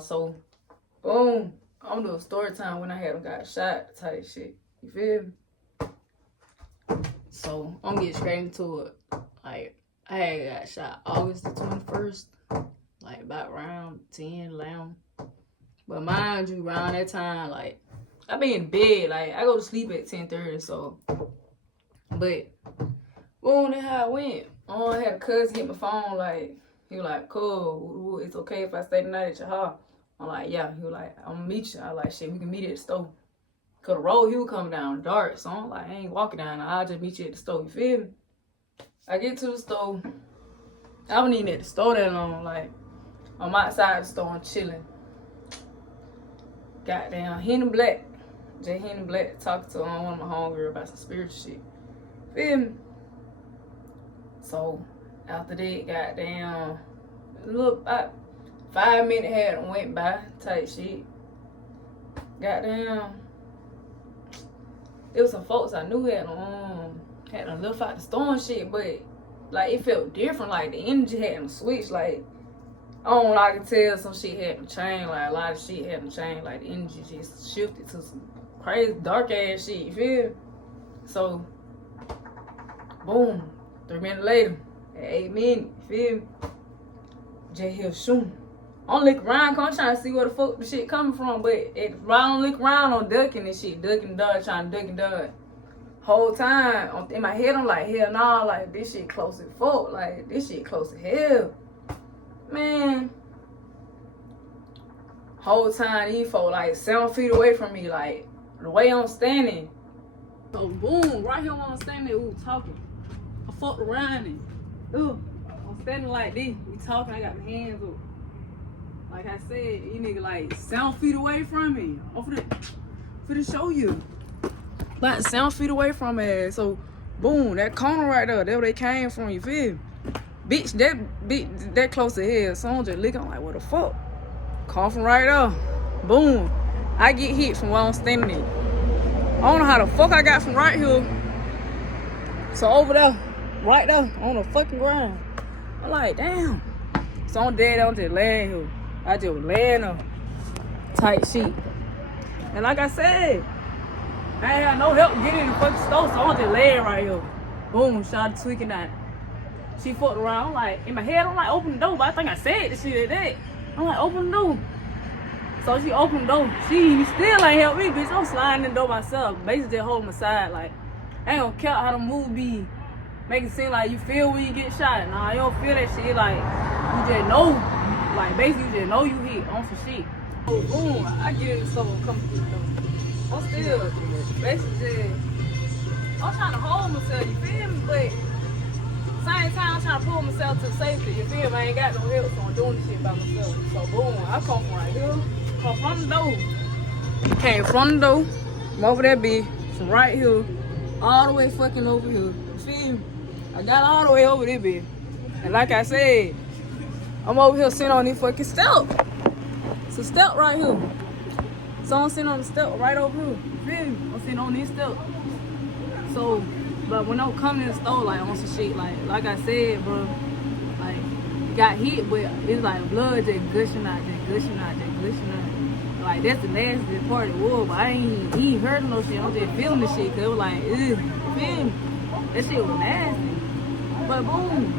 y'all. So, boom. I'm doing story time when I had them got shot type shit. You feel me? So, I'm getting straight into it. Like, I had got shot August the 21st. Like, about around 10, 11. But mind you, around that time, like, I be in bed. Like, I go to sleep at 10:30, so. But, boom, that's how it went. I had a cousin get my phone, like, he was like, cool, it's okay if I stay the night at your house. I'm like, yeah. He was like, I'm gonna meet you. I was like, shit, we can meet at the store. Cause the road, he was coming down dark, so I'm like, I ain't walking down. I'll just meet you at the store, you feel me? I get to the store. I wasn't even at the store that long, like, I'm outside the store and chilling. Goddamn, Henny Black. Jay Henny Black talking to one of my homegirls about some spiritual shit. Feel me? So, after that, goddamn, look, about 5 minutes had went by type shit. Goddamn. There was some folks I knew had to lift out the storm shit, but like it felt different. Like the energy had to switch. Like I could tell some shit had to change. Like a lot of shit had to change. Like the energy just shifted to some crazy dark ass shit. You feel me? So boom, 3 minutes later, at 8 minutes, you feel me? Jay Hill shooting. I don't look around, cause I'm trying to see where the fuck the shit coming from, but I don't look around on ducking and shit, ducking dodge, trying to duck and dodge. Whole time, in my head, I'm like, hell nah, like, this shit close as fuck, like, this shit close as hell. Man. Whole time, these folks, like, 7 feet away from me, like, the way I'm standing. So, boom, right here when I'm standing, we talking. I fucked around and, I'm standing like this, we talking, I got my hands up. Like I said, you nigga like 7 feet away from me. I'm finna show you. About 7 feet away from me. So, boom, that corner right there, that's where they came from, you feel me? Bitch, that close to hell. So I'm just looking like, what the fuck? Come from right there. Boom. I get hit from where I'm standing in. I don't know how the fuck I got from right here. So over there, right there, on the fucking ground. I'm like, damn. So I'm dead, I'm just laying here. I just was laying up tight sheet. And like I said, I ain't had no help getting in the fucking store, so I'm just laying right here. Boom, shot tweaking out. She fucked around. I'm like, in my head, I'm like, open the door, but I think I said this shit like that. I'm like, open the door. So she opened the door. She still ain't help me, bitch. I'm sliding the door myself. Basically just holding my side. Like, I ain't gonna care how the move be. Make it seem like you feel when you get shot. Nah, you don't feel that shit. Like, you just know. Like, basically, you just know you hit on some shit. So, boom, I get in the store and come through the door. I'm still, basically just, I'm trying to hold myself, you feel me? But, same time, I'm trying to pull myself to safety, you feel me? I ain't got no help, so I'm doing this shit by myself. So, boom, I come from right here, come from the door. Came from the door, from over that bitch, from right here, all the way fucking over here. You feel me? I got all the way over there, bitch. And like I said, I'm over here sitting on this fucking step. It's a step right here. So I'm sitting on the step right over here. You feel me? I'm sitting on this step. So, but when I'm coming in the store, like on some shit, like I said, bro, like, got hit, but it's like blood just gushing out, just gushing out, just gushing out. Like, that's the nastiest part of the war, but I ain't heard no shit. I'm just feeling the shit, cause it was like, ugh, you feel me? That shit was nasty. But boom,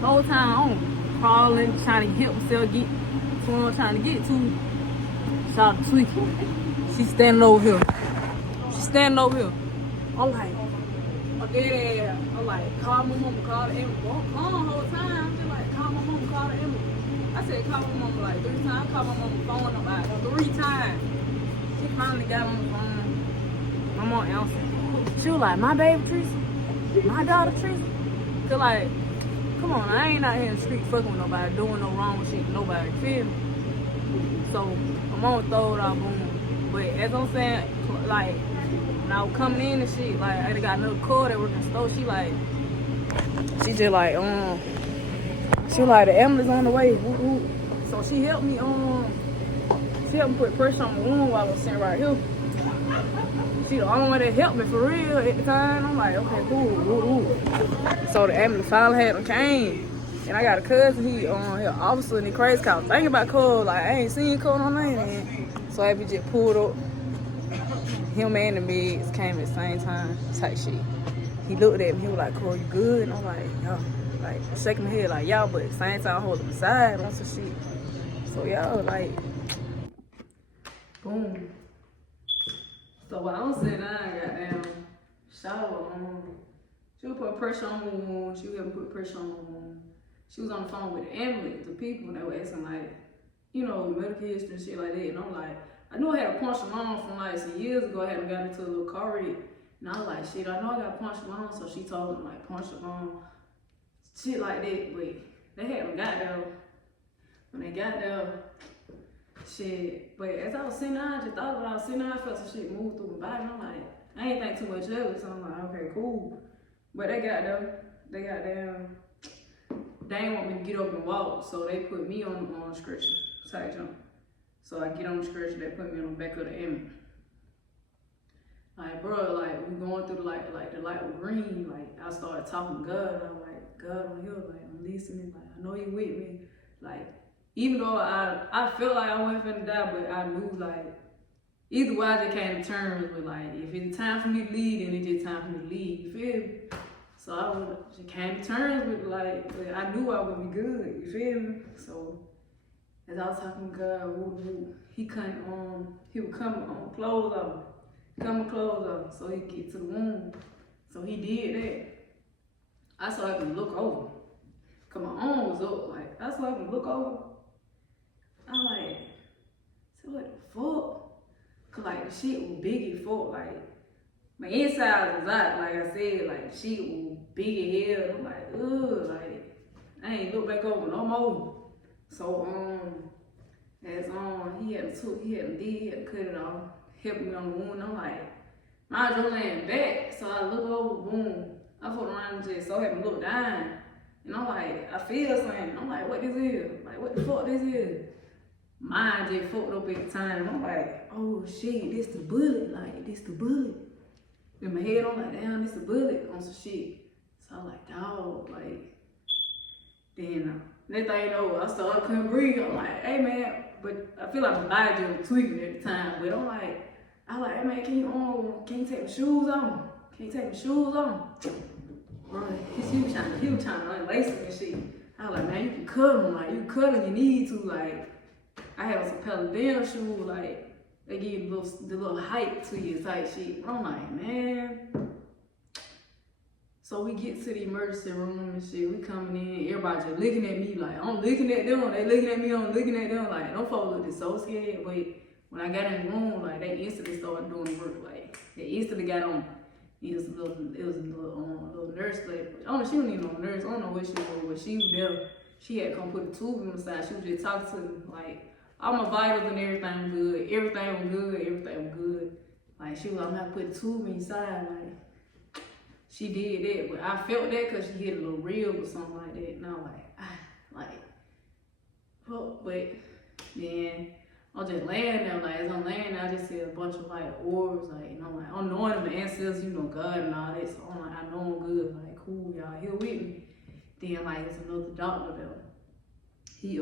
the whole time I'm crawling, trying to help myself get to where I'm trying to get to. Shot tweaking. She's standing over here. I'm like, I'm like, call my mama, call the ambulance. Won't come the whole time. I'm just like, call my mama, call the ambulance. I said, call my mama like 3 times. I called my mama phone about 3 times. She finally got on the phone. My mom answered. She was like, my baby Teresa, my daughter Teresa. Cause like, come on, I ain't out here in the street fucking with nobody, doing no wrong shit to nobody, feel me? So, I'm gonna throw it out, boom. But as I'm saying, like, when I was coming in and shit, like, I got another cord that worked in the store, she just like, she was like, the ambulance on the way, woo woo. So she helped me, put pressure on my wound while I was sitting right here. She the only one that helped me for real at the time. I'm like, okay, cool, woo woo. So the ambulance finally had them came. And I got a cousin, he an officer in the crazy car. Thinking about Cole, like I ain't seen Cole on land. So I just pulled up. Him and the meds came at the same time, type shit. He looked at me, he was like, Cole, you good? And I'm like, yo, like shaking my head like, y'all, but at the same time holding him side on some shit. So y'all like, boom. So while I'm sitting down, goddamn, shower, she would put pressure on my wound. She would help me put pressure on my wound. She was on the phone with the ambulance, the people, and they were asking like, you know, medical history and shit like that. And I'm like, I knew I had a puncture lung from like some years ago. I hadn't gotten into a little car wreck. And I was like, shit, I know I got a puncture lung. So she told me like puncture lung, shit like that. But they hadn't got there. When they got there, shit. But as I was sitting down, I just thought about it. I was sitting down, I felt some shit move through my body. And I'm like, I ain't think too much of it. So I'm like, okay, cool. But they got there. They got down. They didn't want me to get up and walk, so they put me on the stretcher, side jump. So I get on the stretcher, they put me on the back of the ambulance. Like, bro, like, we going through the light was green. Like, I started talking to God. I'm like, God, I'm here. Like, I'm listening. Like, I know you with me. Like, even though I felt like I wasn't finna die, but I knew, like, either way, I just came to terms with, like, if it's time for me to leave, then it's just time for me to leave. You feel me? So I just came to terms with, like, I knew I was gonna be good. You feel me? So as I was talking to God, he would come on clothes on. Come and clothes on so he could get to the wound. So he did that. I saw him look over. Cause my arm was up. Like, I saw him look over. I'm like, so what the fuck? Cause like the shit was big as fuck. Like, my inside was out. Like I said, like the shit was big as hell. I'm like, ugh, like, I ain't look back over no more. So, as he had to cut it off, help me on the wound. I'm like, my adrenaline back. So I look over, boom. I put around and just so happened to look down. And I'm like, I feel something. I'm like, what this is? Like, what the fuck this is? Mine just fucked up at the time. I'm like, oh shit, this the bullet. Like, this the bullet. In my head, I'm like, damn, this the bullet on some shit. So I'm like, dog, like, then next thing you know, I couldn't breathe. I'm like, hey man, but I feel like my body was tweaking at the time. But I'm like, hey man, can you take my shoes on? Can you take my shoes on? Bro, he was trying to unlace me and shit. I was like, man, you can cut them. Like, you cut them, you need to. Like, I had some Paladin shoes, like, they give you the little height to you type shit. I'm like, man. So we get to the emergency room and shit. We coming in, everybody just looking at me like, I'm looking at them. They looking at me, I'm looking at them. Like, them folks looked so scared. But when I got in the room, like, they instantly started doing the work. Like, they instantly got on. It was a little nurse lady. She wasn't even no nurse. I don't know what she was, but she was there. She had come put a tube in my side. She was just talking to me, like, all my vitals and everything was good. Everything was good. Like, she was like, I'm gonna have to put a tube in your side. Like, she did that, but I felt that because she hit a little rib or something like that. And I was like, fuck, but then I'm just laying there, like, as I'm laying there, I just see a bunch of, like, orbs, like, you know, like, I'm knowing my ancestors, you know, God and all that, so I'm like, I know I'm good, like, cool, y'all here with me. Then, like, it's another doctor there. He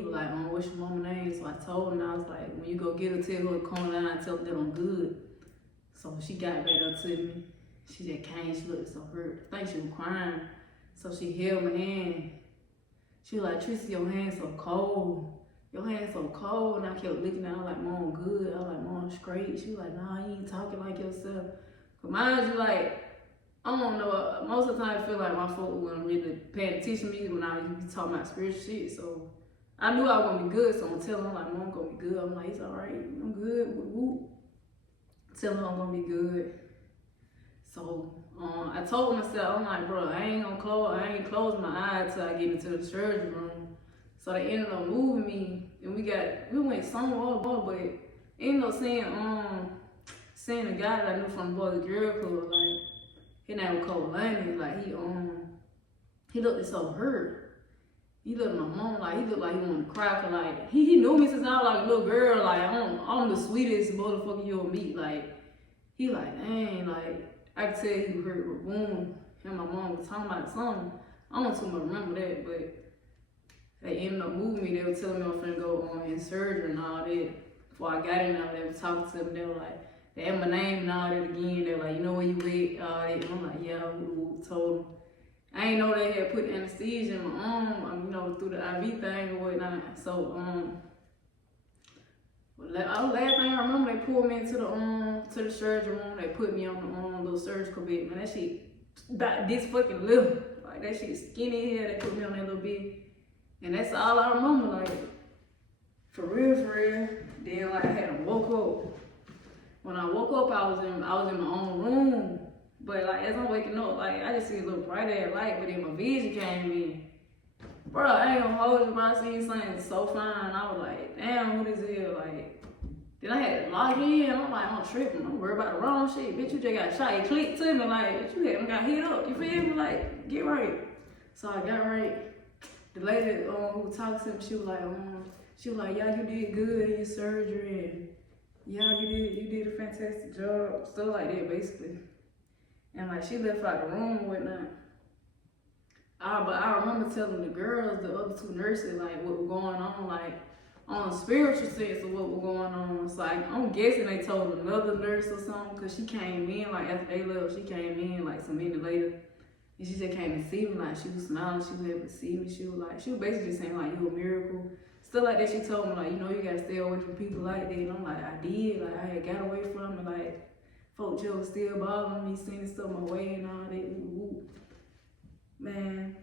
was like, what's your mama's name? So I told him, I was like, when you go get her, tell her to come down and tell her that I'm good. So she got back up to me. She just came, she looked so hurt. I think she was crying. So she held my hand. She was like, Tristan, your hand's so cold. Your hand's so cold. And I kept looking at her like, Mom, good. I was like, Mom, straight. She was like, nah, you ain't talking like yourself. But mind you, like, I don't know, most of the time I feel like my folks weren't really paying attention to me when I was talking about spiritual shit. So I knew I was gonna be good. So I'm telling her, like, Mom, I'm gonna be good. I'm like, it's all right. I'm good. Woo-woo. Telling her I'm gonna be good. So I told myself, I'm like, bro, I ain't close my eyes till I get into the surgery room. So they ended up moving me, and we went somewhere, but ended up seeing a guy that I knew from the Boys and Girls Club, like, his name was Cole Lane. Like, he looked so hurt. He looked at my mom, like, he looked like he wanted to cry, cause like, he knew me since I was like a little girl, like, I'm the sweetest motherfucker you'll meet, like, he like, dang, like, I could tell he was hurt with wound. And my mom was talking about something. I don't too much remember that, but they ended up moving me. They were telling me I was finna go on in surgery and all that. Before I got in there, they were talking to them. They were like, they had my name and all that again. They were like, you know where you at? All that. And I'm like, yeah, told them. I ain't know they had put anesthesia in my arm, you know, through the IV thing or whatnot. So, last thing I remember, they pulled me into the surgery room. They put me on the little surgical bed. Man, that shit about this fucking little. Like, that shit skinny here. They put me on that little bed. And that's all I remember, like, for real. Then, like, I had woke up. When I woke up, I was in my own room. But, like, as I'm waking up, like, I just see a little bright ass light, but then my vision came in. Bro, I ain't gonna hold you, bro. I seen something so fine. I was like, damn, who this is? Like, then I had to log in. I'm like, I'm tripping. I'm worried about the wrong shit. Bitch, you just got shot. It clicked to me, like, bitch, you haven't got hit up. You feel me? Like, get right. So I got right. The lady who talked to him, she was like, yeah, you did good in your surgery, and yeah, you did a fantastic job, stuff like that, basically. And like, she left out the room and whatnot. But I remember telling the girls, the other two nurses, like, what was going on, like, on a spiritual sense of what was going on. So like, I'm guessing they told another nurse or something, because she came in, like, after they left, she came in, like, some minutes later. And she just came to see me, like, she was smiling, she was able to see me. She was basically just saying, like, you a miracle. Stuff like that. She told me, like, you know, you gotta stay away from people like that. And I'm like, I did. Like, I had got away from it. Like, folks was still bothering me, sending stuff my way and all that. Man.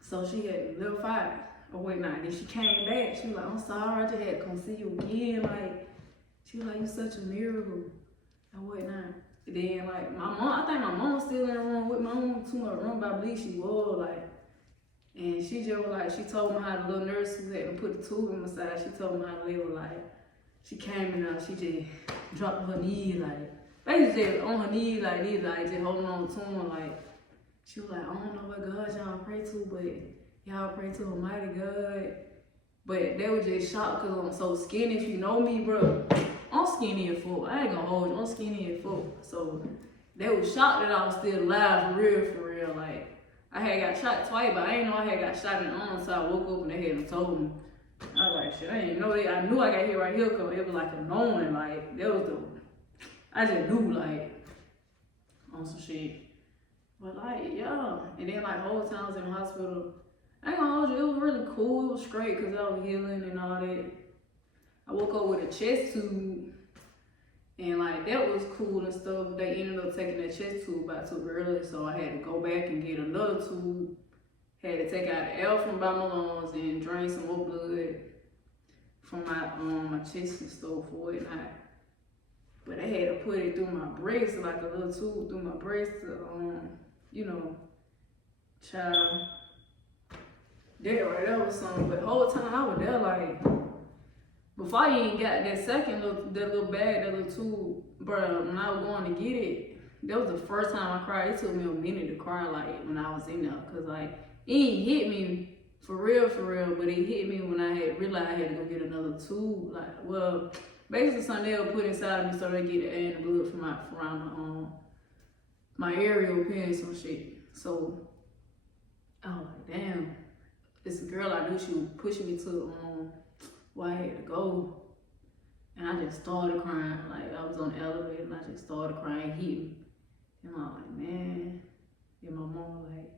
So she had little fight or whatnot. Then she came back. She was like, I'm sorry, I just had to come see you again. Like, she was like, you such a miracle and whatnot. Then, like, my mom, I think my mom was still in the room with my mom, too much room, but I believe she was, like, and she just was like, she told me how the little nurse who had to put the tube in my side, she told me how they were like, she came in there, she just dropped her knee, like, basically just on her knee like this, like, just holding on to him, like, she was like, I don't know what God y'all pray to, but y'all pray to Almighty God. But they were just shocked because I'm so skinny. If you know me, bro, I'm skinny as fuck. I ain't gonna hold you, I'm skinny as fuck. So they were shocked that I was still alive for real. Like, I had got shot twice, but I didn't know I had got shot in the arm, so I woke up and they hadn't told me. I was like, shit, I didn't know that. I knew I got hit right here because it was like a knowing, like, that was I just knew, like, on some shit. But like, yeah. And then like, whole time I was in the hospital, I ain't gonna hold you, it was really cool. It was great because I was healing and all that. I woke up with a chest tube, and like, that was cool and stuff. They ended up taking that chest tube out too early, so I had to go back and get another tube. Had to take out the air from by my lungs and drain some more blood from my chest and stuff for whatnot. But they had to put it through my breast, like a little tube through my breast to, you know, child. That right there was something. But the whole time I was there, like, before I even got that second little bag, that little tube, bro, when I was going to get it, that was the first time I cried. It took me a minute to cry, like, when I was in there. Because, like, it ain't hit me for real, but it hit me when I had realized I had to go get another tube. Like, well, basically something they'll put inside of me so they get the air and the blood from around my area up here and some shit. So, I was like, damn. This girl I knew, she was pushing me to where I had to go. And I just started crying. Like, I was on the elevator and I just started crying, hit me. And I was like, man. And my mom was like,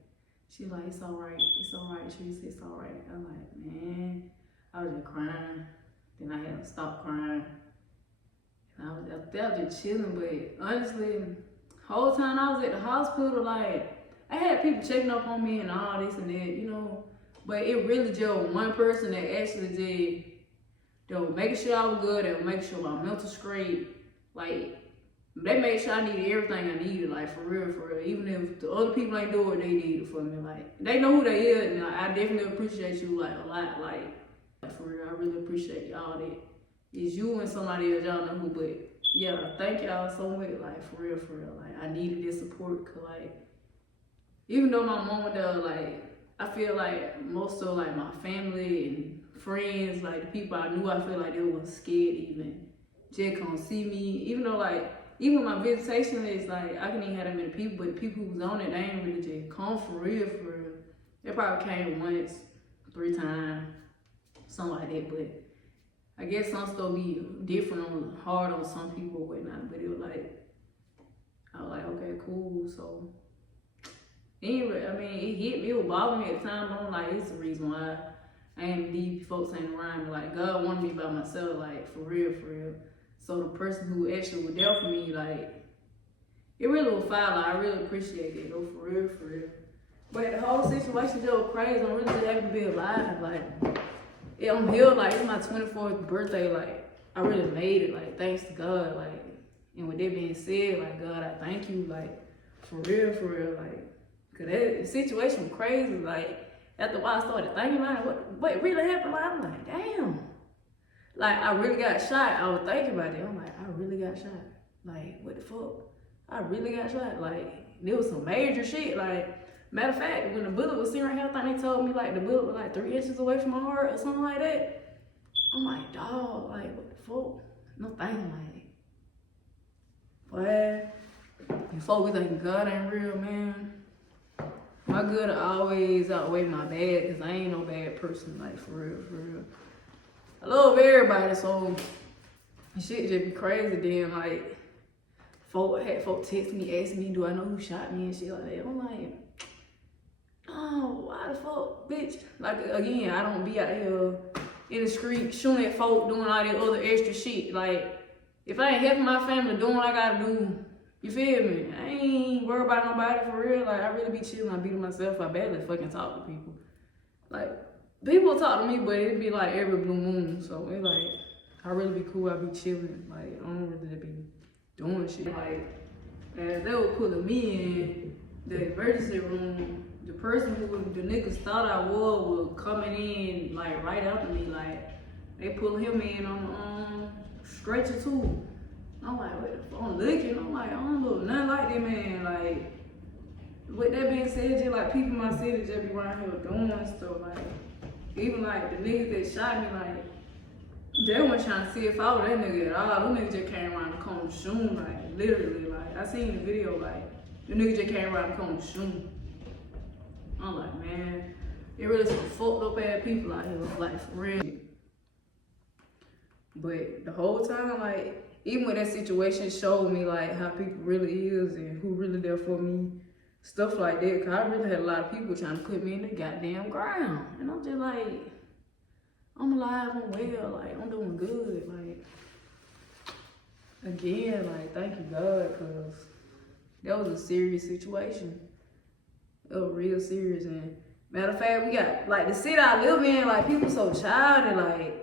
she like, it's all right, Teresa, it's all right. I'm like, man. I was just crying. Then I had to stop crying. And I was just chilling, but honestly, the whole time I was at the hospital, like, I had people checking up on me and all this and that, you know. But it really just was one person that actually did, that was making sure I was good, that was making sure my mental straight. Like, they made sure I needed everything I needed, like, for real. Even if the other people ain't doing what they needed for me, like, they know who they is, and I definitely appreciate you, like, a lot, like, for real, I really appreciate y'all that it's you and somebody else, y'all know who, but yeah, thank y'all so much, like, for real, like, I needed this support, cause, like, even though my mom was there, like, I feel like most of, like, my family and friends, like, the people I knew, I feel like they were scared even just come see me, even though, like, even my visitation list, like, I can even have that many people, but the people who was on it, they ain't really just come for real. It probably came once, 3 times, something like that. But I guess some stuff be different hard on some people or whatnot. But it was like, I was like, okay, cool. So anyway, I mean, it hit me, it was bothering me at the time, but I'm like, it's the reason why I ain't these folks ain't around me. Like, God wanted me by myself, like, for real, for real. So the person who actually was there for me, like, it really was fire. Like, I really appreciate it, though, for real, for real. But the whole situation just was crazy. I'm really just happy to be alive. Like, yeah, I'm here, like, it's my 24th birthday. Like, I really made it, like, thanks to God. Like, and with that being said, like, God, I thank you, like, for real, like, cause that situation was crazy. Like, after a while, I started thinking about it, what really happened? Like, I'm like, damn. Like, I really got shot. I was thinking about it. I'm like, I really got shot. Like, what the fuck? I really got shot. Like, there was some major shit. Like, matter of fact, when the bullet was sitting right here, I think they told me, like, the bullet was like 3 inches away from my heart or something like that. I'm like, dog, like, what the fuck? No thinking like that. Boy, before we think God ain't real, man. My good always outweigh my bad, because I ain't no bad person, like, for real, for real. I love everybody, so shit just be crazy. Then, like, folk text me, asking me, do I know who shot me and shit like that. I'm like, oh, why the fuck, bitch? Like, again, I don't be out here in the street shooting at folk, doing all that other extra shit. Like, if I ain't helping my family doing what I gotta do, you feel me? I ain't worried about nobody for real. Like, I really be chilling. I be to myself. I barely fucking talk to people. Like, people talk to me, but it be like every blue moon. So it's like, I really be cool. I be chilling. Like, I don't really be doing shit. Like, as they were pulling me in the emergency room, the person who the niggas thought I was coming in, like, right after me. Like, they pulled him in on the stretcher too. I'm like, what the fuck? I'm looking. I'm like, I don't look nothing like that man. Like, with that being said, just like people in my city just be around here doing stuff. Like, even like the niggas that shot me, like, they weren't trying to see if I was that nigga at all. Them niggas just came around the corner shooting, like, literally. Like, I seen the video, like, the niggas just came around the corner shooting. I'm like, man, it really some fucked up ass people out here, like, for real. But the whole time, like, even when that situation showed me, like, how people really is and who really there for me, stuff like that, because I really had a lot of people trying to put me in the goddamn ground. And I'm just like, I'm alive, I'm well, like, I'm doing good. Like, again, like, thank you, God, because that was a serious situation. It was real serious. And matter of fact, we got, like, the city I live in, like, people so childish, like,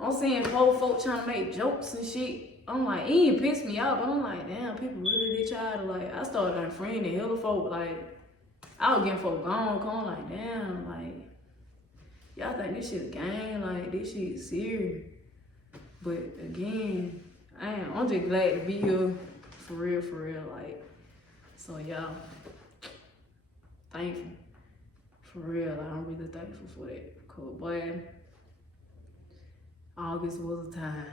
I'm seeing folk trying to make jokes and shit. I'm like, it ain't pissed me off, but I'm like, damn, people really did childish. Like, I started unfriending hella folk. Like, I was getting folk gone, I'm like, damn, like, y'all think this shit a game? Like, this shit is serious. But again, I'm just glad to be here, for real, like, so y'all, thankful, for real, like, I'm really thankful for that, cool, boy. August was a time.